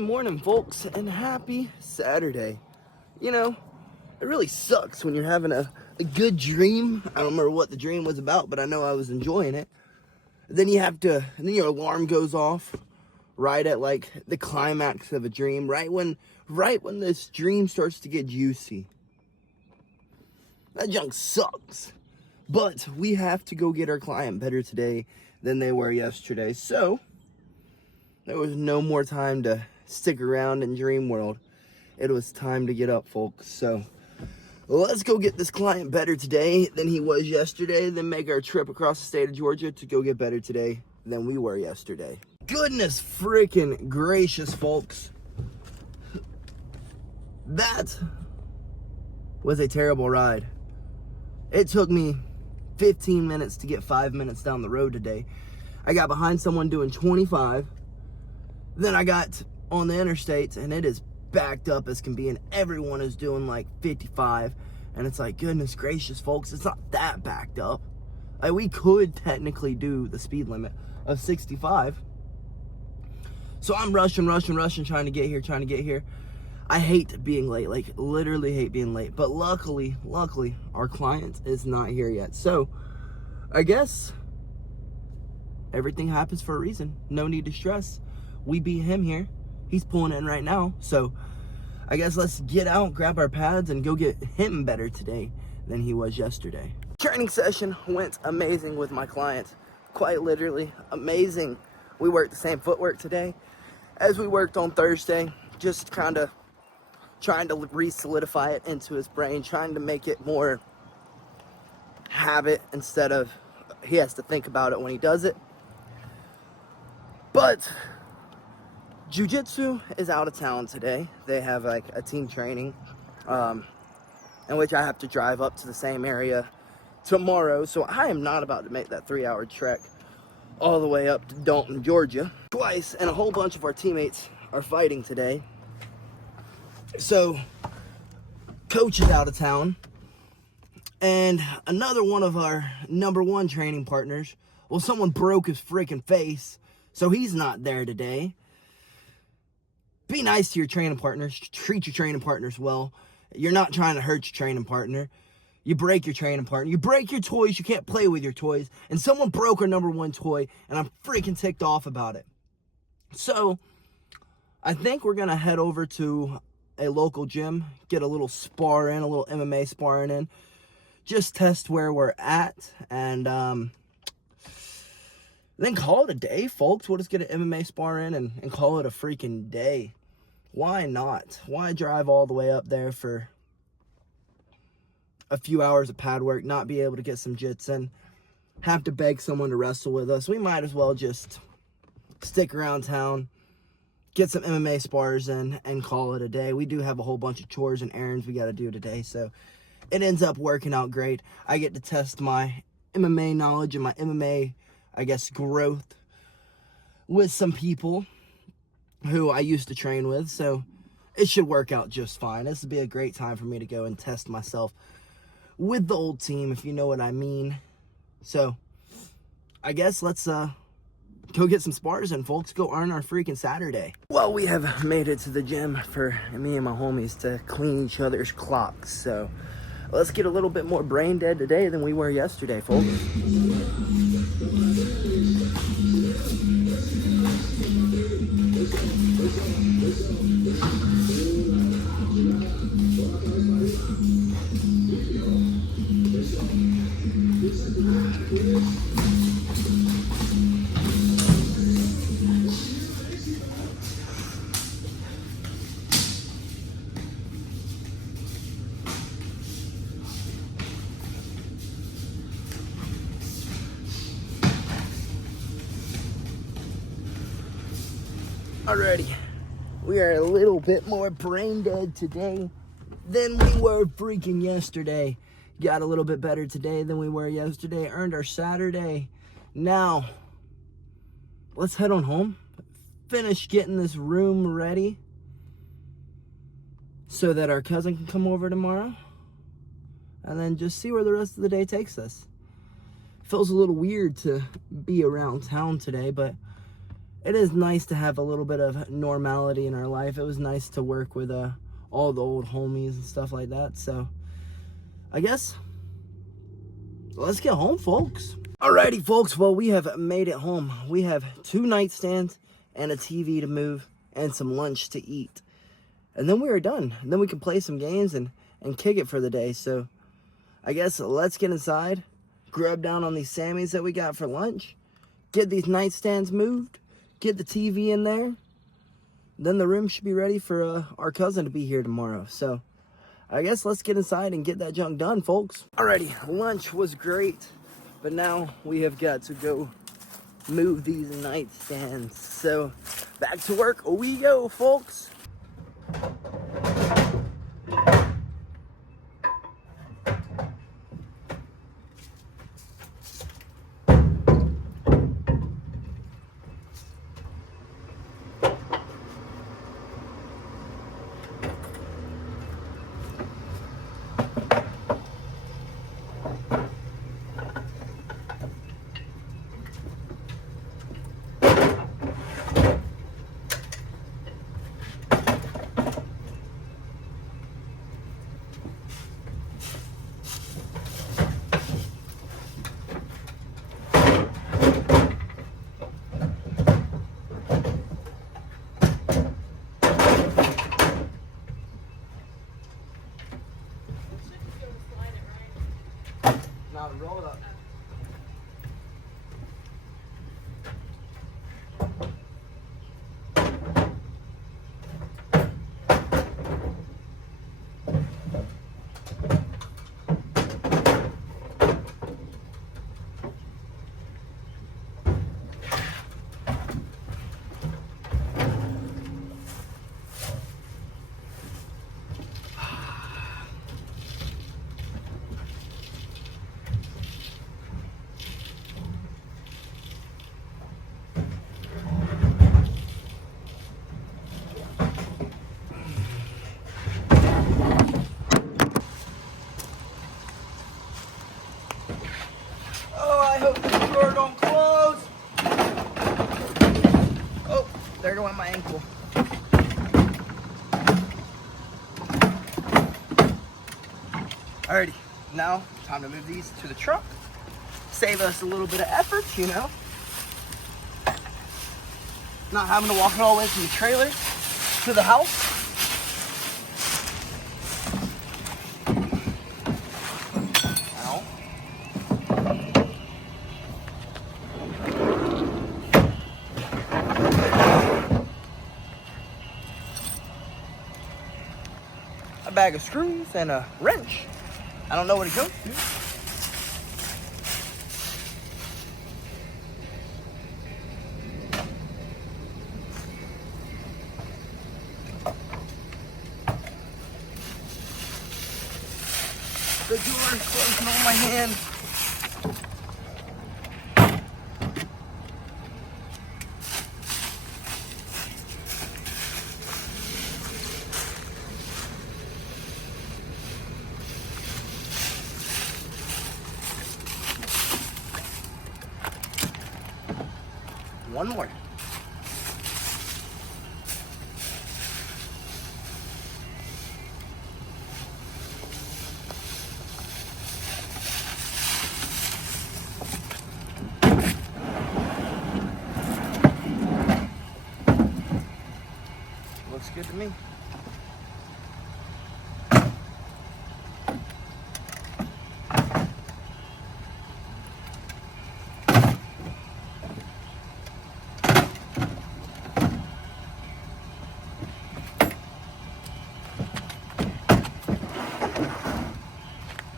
morning, folks, and happy Saturday. You know, it really sucks when you're having a good dream. I don't remember what the dream was about, but I know I was enjoying it. Then and then your alarm goes off right at like the climax of a dream, right when this dream starts to get juicy. That junk sucks. But we have to go get our client better today than they were yesterday. So there was no more time to stick around in dream world. It was time to get up, folks. So let's go get this client better today than he was yesterday, then make our trip across the state of Georgia to go get better today than we were yesterday. Goodness freaking gracious, folks. That was a terrible ride. It took me 15 minutes to get 5 minutes down the road today. I got behind someone doing 25. Then I got on the interstate and it is backed up as can be, and everyone is doing like 55. And it's like, goodness gracious, folks, it's not that backed up. Like, we could technically do the speed limit of 65. So I'm rushing, trying to get here. I hate being late, like literally hate being late. But luckily, our client is not here yet. So I guess everything happens for a reason. No need to stress. We beat him here. He's pulling in right now. So I guess let's get out, grab our pads, and go get him better today than he was yesterday. Training session went amazing with my client. Quite literally amazing. We worked the same footwork today as we worked on Thursday. Just kind of trying to re-solidify it into his brain, trying to make it more habit instead of he has to think about it when he does it. But Jiu-Jitsu is out of town today. They have like a team training in which I have to drive up to the same area tomorrow. So I am not about to make that 3-hour trek all the way up to Dalton, Georgia twice. And a whole bunch of our teammates are fighting today. So coach is out of town. And another one of our number one training partners, well, someone broke his freaking face. So he's not there today. Be nice to your training partners. Treat your training partners well. You're not trying to hurt your training partner. You break your training partner. You break your toys. You can't play with your toys. And someone broke our number one toy, and I'm freaking ticked off about it. So I think we're going to head over to a local gym, get a little spar in, a little MMA sparring in. Just test where we're at, and then call it a day, folks. We'll just get an MMA spar in and call it a freaking day. Why not? Why drive all the way up there for a few hours of pad work, not be able to get some jits in, have to beg someone to wrestle with us? We might as well just stick around town, get some MMA spars in, and call it a day. We do have a whole bunch of chores and errands we got to do today, so it ends up working out great. I get to test my MMA knowledge and my MMA, I guess, growth with some people who I used to train with, so it should work out just fine. This would be a great time for me to go and test myself with the old team, if you know what I mean. So I guess let's go get some spars in, folks. Go earn our freaking Saturday. Well, we have made it to the gym for me and my homies to clean each other's clocks, so let's get a little bit more brain dead today than we were yesterday, folks. Alrighty, we are a little bit more brain dead today than we were freaking yesterday. Got a little bit better today than we were yesterday. Earned our Saturday. Now, let's head on home. Finish getting this room ready so that our cousin can come over tomorrow. And then just see where the rest of the day takes us. Feels a little weird to be around town today, but it is nice to have a little bit of normality in our life. It was nice to work with all the old homies and stuff like that. So I guess let's get home, folks. Alrighty, folks. Well, we have made it home. We have 2 nightstands and a TV to move and some lunch to eat. And then we are done. And then we can play some games and kick it for the day. So I guess let's get inside, grab down on these Sammys that we got for lunch, get these nightstands moved, get the TV in there. Then the room should be ready for our cousin to be here tomorrow. So I guess let's get inside and get that junk done, folks. Alrighty, lunch was great, but now we have got to go move these nightstands. So back to work we go, folks. Now roll it up. I hope the door don't close. Oh, there went my ankle. Alrighty, now time to move these to the truck. Save us a little bit of effort, you know. Not having to walk it all the way from the trailer to the house. A bag of screws and a wrench. I don't know what it goes to. The door is closing on my hand. One more. Looks good to me.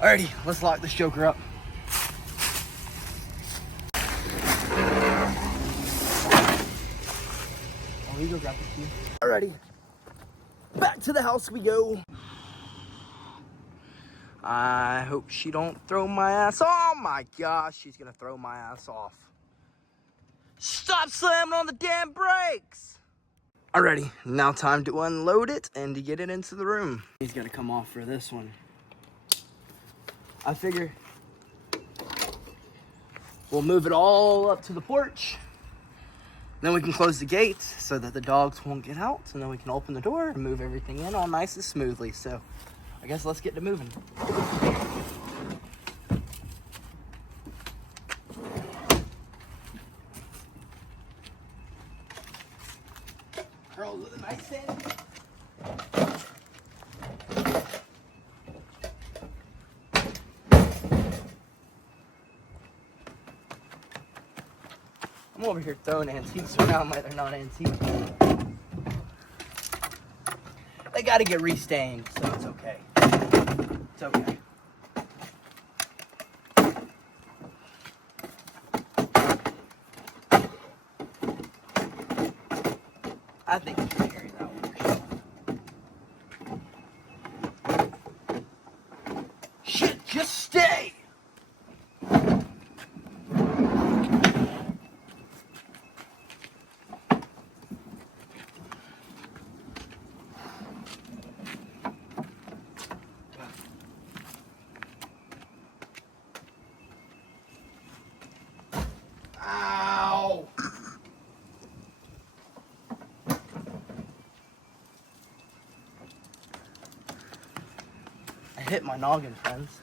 Alrighty, let's lock this joker up. Oh, you go grab the key. Alrighty, back to the house we go. I hope she don't throw my ass. Oh my gosh, she's gonna throw my ass off. Stop slamming on the damn brakes. Alrighty, now time to unload it and to get it into the room. He's gonna come off for this one. I figure we'll move it all up to the porch Then we can close the gates so that the dogs won't get out, and then we can open the door and move everything in all nice and smoothly. So I guess let's get to moving. Girls with a nightstand. I'm over here throwing antiques around like they're not antiques. They gotta get restained, so it's okay. It's okay. I think you can carry that one. Shit, just stay! Ow! I hit my noggin, friends.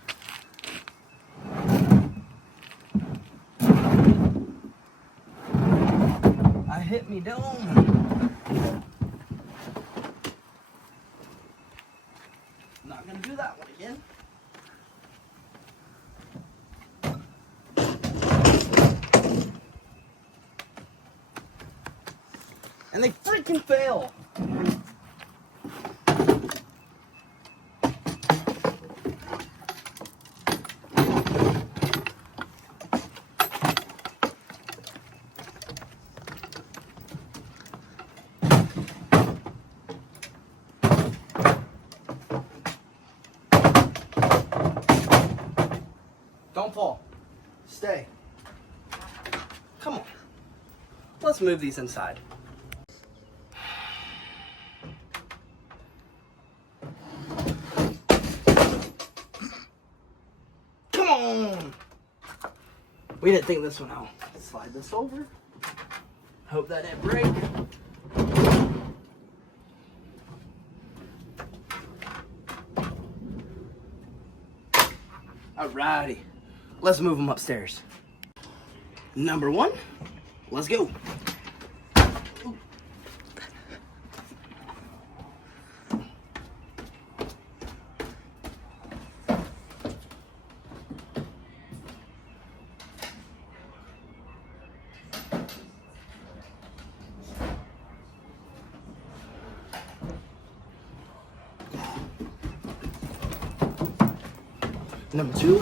I hit me dome. Not gonna do that one again. And they freaking fail. Don't fall. Stay. Come on. Let's move these inside. Come on. We didn't think this one out. Slide this over. Hope that didn't break. Alrighty. Let's move them upstairs. Number one, let's go. Number two.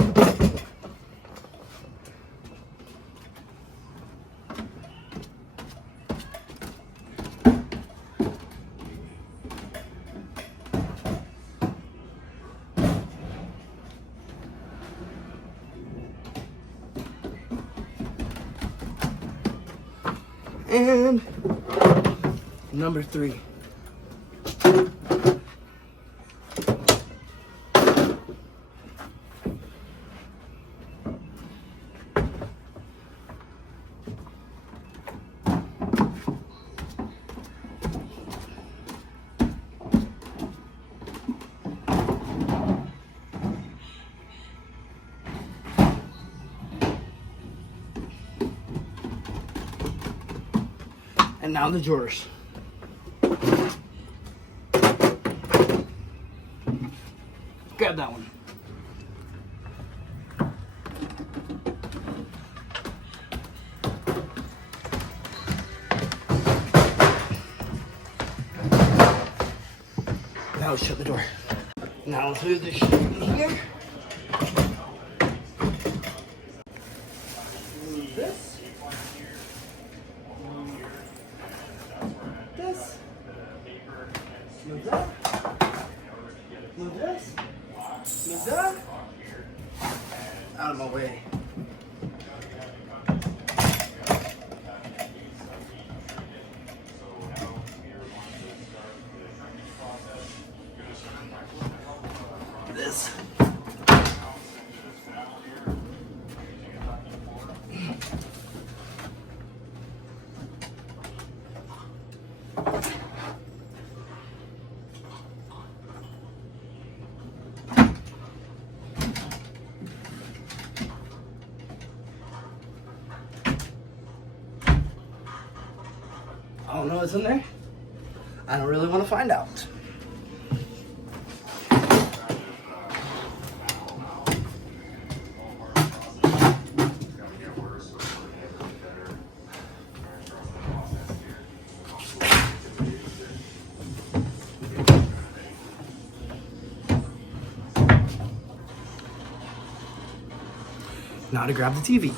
And number three. And now the drawers. Grab that one. Now let's shut the door. Now let's move this shit in here. Move this. This. Move that. Move this. Move that. Out of my way. This. don't know what's in there. I don't really want to find out. Now to grab the TV.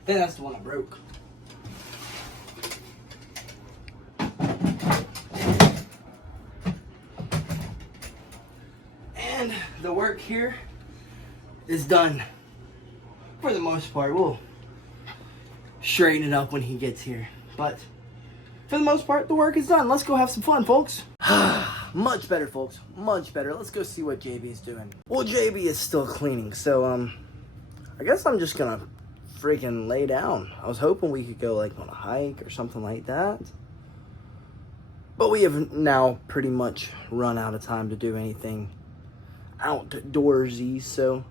I think that's the one I broke. And the work here is done. For the most part, we'll straighten it up when he gets here. But for the most part, the work is done. Let's go have some fun, folks. Much better, folks. Much better. Let's go see what JB's doing. Well, JB is still cleaning, so I guess I'm just gonna freaking lay down. I was hoping we could go like on a hike or something like that, but we have now pretty much run out of time to do anything outdoorsy, so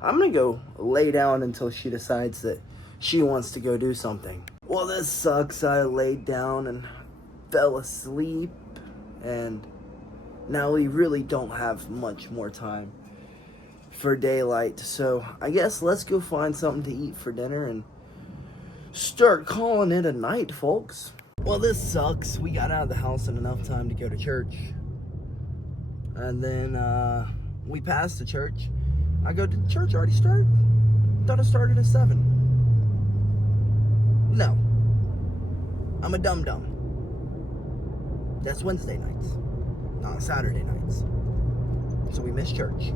I'm gonna go lay down until she decides that she wants to go do something. Well, this sucks. I laid down and fell asleep, and now we really don't have much more time for daylight, so I guess let's go find something to eat for dinner and start calling it a night, folks. Well, this sucks. We got out of the house in enough time to go to church, and then we passed the church. I go, did church already start? Thought it started at 7. No, I'm a dum-dum. That's Wednesday nights, not Saturday nights, so we missed church.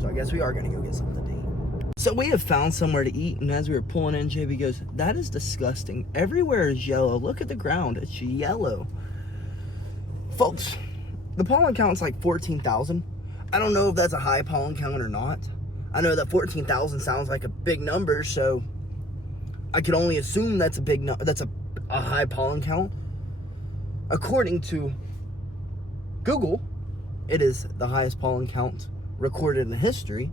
So I guess we are going to go get something to eat. So we have found somewhere to eat, and as we were pulling in, JB goes, that is disgusting. Everywhere is yellow. Look at the ground. It's yellow. Folks, the pollen count's like 14,000. I don't know if that's a high pollen count or not. I know that 14,000 sounds like a big number, so I could only assume that's a big that's a high pollen count. According to Google, it is the highest pollen count recorded in history.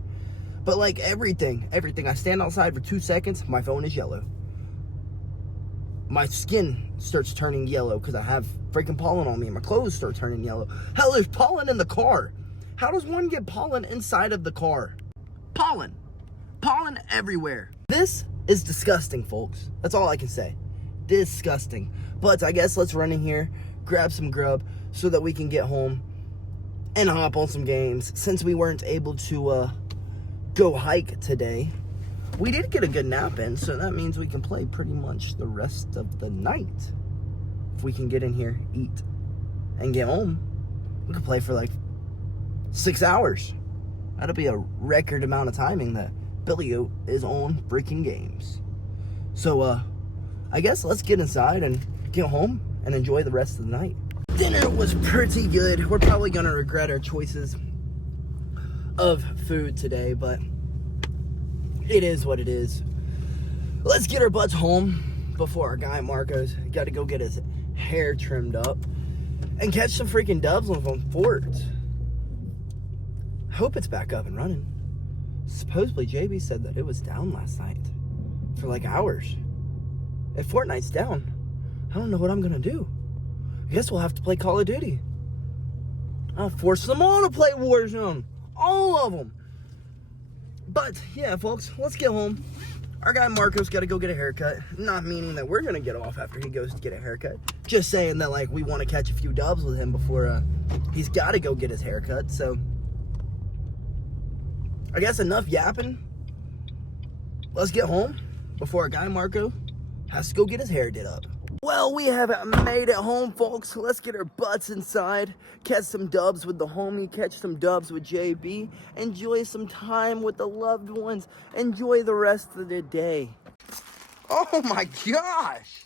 But like everything, I stand outside for 2 seconds, my phone is yellow. My skin starts turning yellow because I have freaking pollen on me, and my clothes start turning yellow. Hell, there's pollen in the car. How does one get pollen inside of the car? Pollen everywhere. This is disgusting, folks. That's all I can say. Disgusting. But I guess let's run in here, grab some grub so that we can get home and hop on some games. Since we weren't able to go hike today, we did get a good nap in, so that means we can play pretty much the rest of the night. If we can get in here, eat, and get home, we can play for like 6 hours. That'll be a record amount of timing that BillyGoat is on freaking games. So I guess let's get inside and get home and enjoy the rest of the night. Dinner was pretty good. We're probably gonna regret our choices of food today, but it is what it is. Let's get our butts home before our guy Marco's got to go get his hair trimmed up and catch some freaking dubs on Fort. Hope it's back up and running. Supposedly JB said that it was down last night for like hours. If Fortnite's down, I don't know what I'm gonna do. I guess we'll have to play Call of Duty. I'll force them all to play Warzone. All of them. But, yeah, folks, let's get home. Our guy Marco's got to go get a haircut. Not meaning that we're going to get off after he goes to get a haircut. Just saying that, like, we want to catch a few dubs with him before he's got to go get his haircut. So, I guess enough yapping. Let's get home before our guy Marco has to go get his hair did up. Well, we have made it home, folks. Let's get our butts inside, catch some dubs with the homie, catch some dubs with JB, enjoy some time with the loved ones, enjoy the rest of the day. Oh my gosh!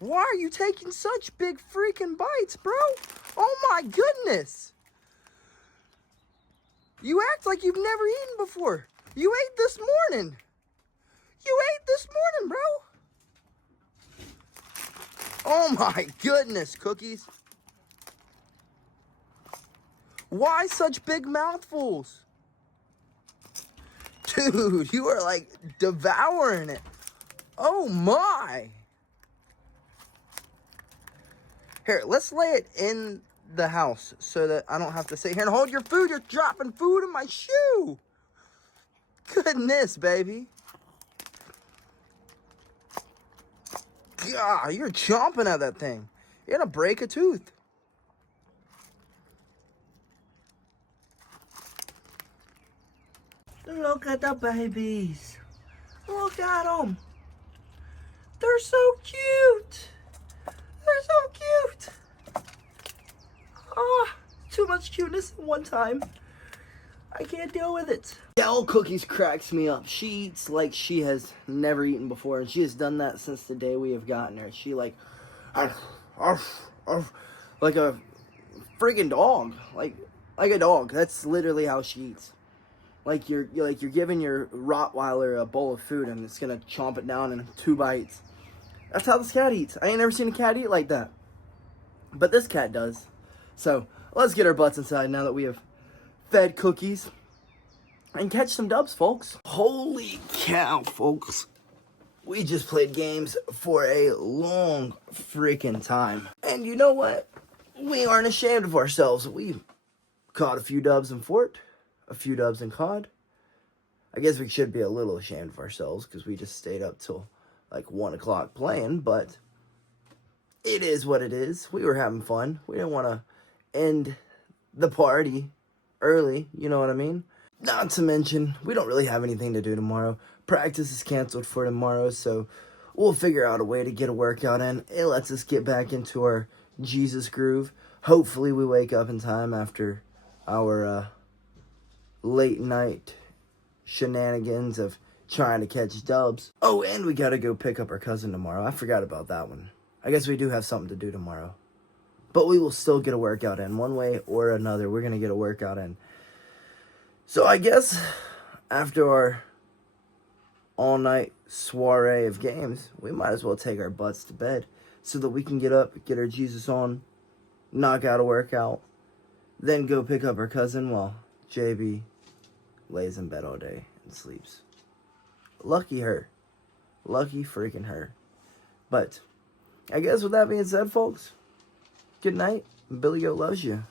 Why are you taking such big freaking bites, bro? Oh my goodness! You act like you've never eaten before. You ate this morning. You ate this morning, bro. Oh my goodness, Cookies. Why such big mouthfuls? Dude, you are like devouring it. Oh my. Here, let's lay it in the house so that I don't have to sit here and hold your food. You're dropping food in my shoe. Goodness, baby. God, you're chomping at that thing. You're gonna break a tooth. Look at the babies. Look at them. They're so cute. They're so cute. Oh, too much cuteness at one time. I can't deal with it. Yeah, old Cookies cracks me up. She eats like she has never eaten before, and she has done that since the day we have gotten her. She like a friggin' dog, like a dog. That's literally how she eats. Like you're giving your Rottweiler a bowl of food, and it's gonna chomp it down in 2 bites. That's how this cat eats. I ain't never seen a cat eat like that, but this cat does. So let's get our butts inside now that we have fed Cookies and catch some dubs, folks. Holy cow, folks. We just played games for a long freaking time. And you know what? We aren't ashamed of ourselves. We caught a few dubs in Fort, a few dubs in COD. I guess we should be a little ashamed of ourselves because we just stayed up till like 1 o'clock playing, but it is what it is. We were having fun. We didn't want to end the party early, you know what I mean? Not to mention, we don't really have anything to do tomorrow. Practice is canceled for tomorrow, so we'll figure out a way to get a workout in. It lets us get back into our Jesus groove. Hopefully we wake up in time after our late night shenanigans of trying to catch dubs. Oh, and we gotta go pick up our cousin tomorrow. I forgot about that one. I guess we do have something to do tomorrow. But we will still get a workout in. One way or another, we're going to get a workout in. So I guess after our all-night soiree of games, we might as well take our butts to bed so that we can get up, get our Jesus on, knock out a workout, then go pick up our cousin while JB lays in bed all day and sleeps. Lucky her. Lucky freaking her. But I guess with that being said, folks, good night. BillyGoat loves you.